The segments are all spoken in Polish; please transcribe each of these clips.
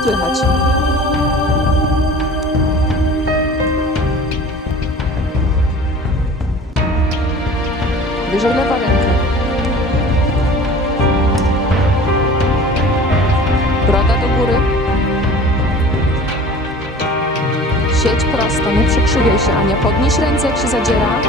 odpychać. Wyżej lewa ręka. Broda do góry. Siedź prosto, nie przykrzywiaj się, Ania. Podnieś ręce, jak się zadziera.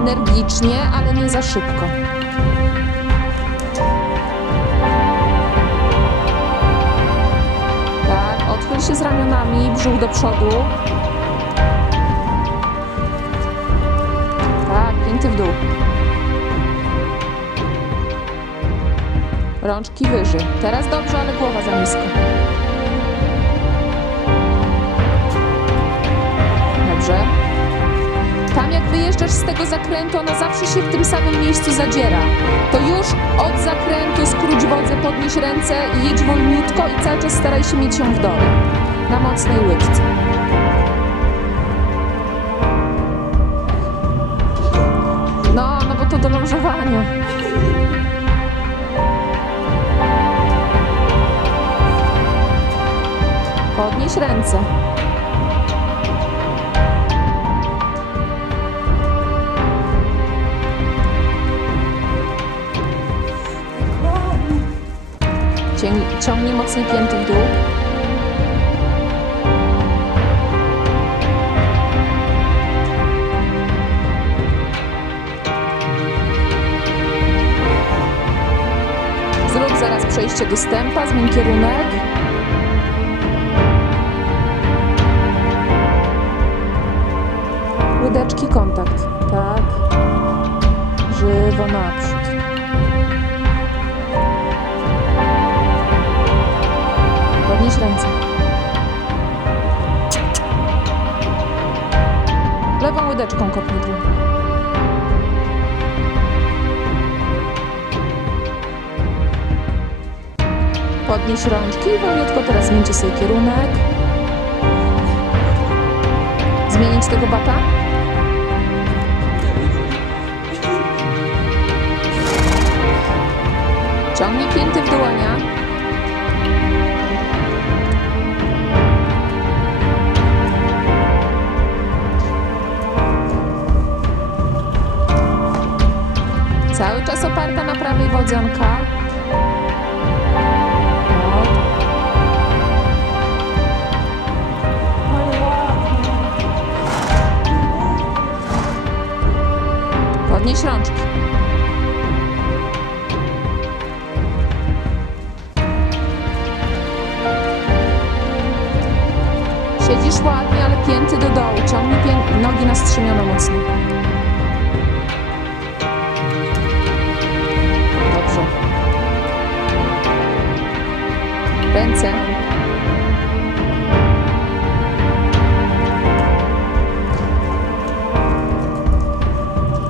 Energicznie, ale nie za szybko. Tak, odchyl się z ramionami, brzuch do przodu. Tak, pięty w dół. Rączki wyżej. Teraz dobrze, ale głowa za nisko. Dobrze. Wyjeżdżasz z tego zakrętu, ona zawsze się w tym samym miejscu zadziera. To już od zakrętu skróć wodze, podnieś ręce i jedź wolniutko i cały czas staraj się mieć ją w dole. Na mocnej łydce. No, no bo to do lążowania. Podnieś ręce. Ciąg- Ciągnij mocniej pięty w dół. Zrób zaraz przejście do stępa, zmień kierunek. Łydeczki kontakt, tak. Żywo naprzód. Ręce. Lewą łydeczką kopnij dół. Podnieś rączki i wolniutko teraz zmieńcie sobie kierunek. Zmienić tego bata? Cały czas oparta na prawej wodzionka. Podnieś rączki. Siedzisz ładnie, ale pięty do dołu. Ciągnij nogi na strzemiono mocno. Ręce.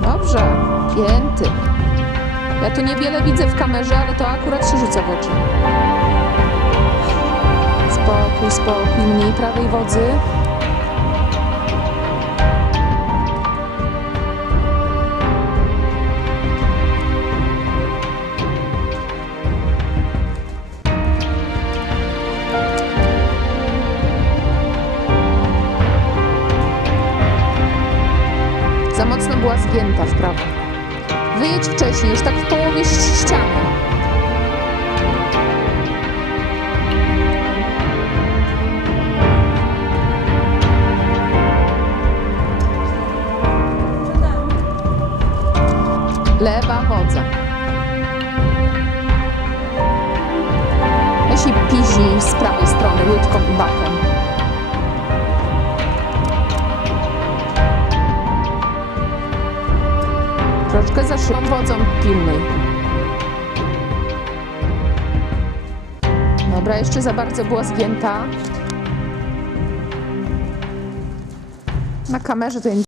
Dobrze. Pięty. Ja tu niewiele widzę w kamerze, ale to akurat się rzuca w oczy. Spokój, spokój. Mniej prawej wodzy. Za mocno była zgięta w prawo. Wyjedź wcześniej, już tak w połowie ściany. Lewa wodza. Weź i piźnij z prawej strony łydką i batem. Szybką wodzą. Dobra, jeszcze za bardzo była zgięta. Na kamerze to